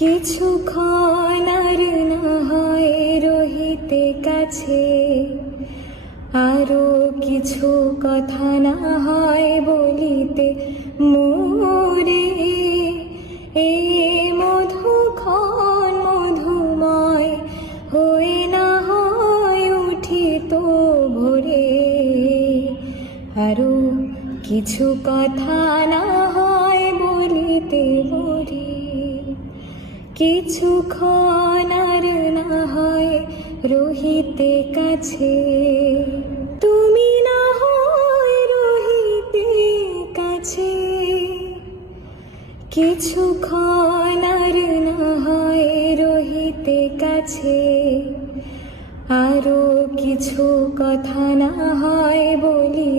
কিছুক্ষণ আর না হয় রহিতে কাছে, আরো কিছু কথা না হয় বলিতে মোরে। এই মধুক্ষণ মধুময় হয়ে না হয় উঠিত ভোরে, আরো কিছু কথা না হয় বলিতে মোরে। কিছুক্ষণ আর না হয় রহিতে কাছে, তুমি না হয় রহিতে কাছে। কিছুক্ষণ আর না হয় রহিতে কাছে, আরো কিছু কথা না হয় বলি।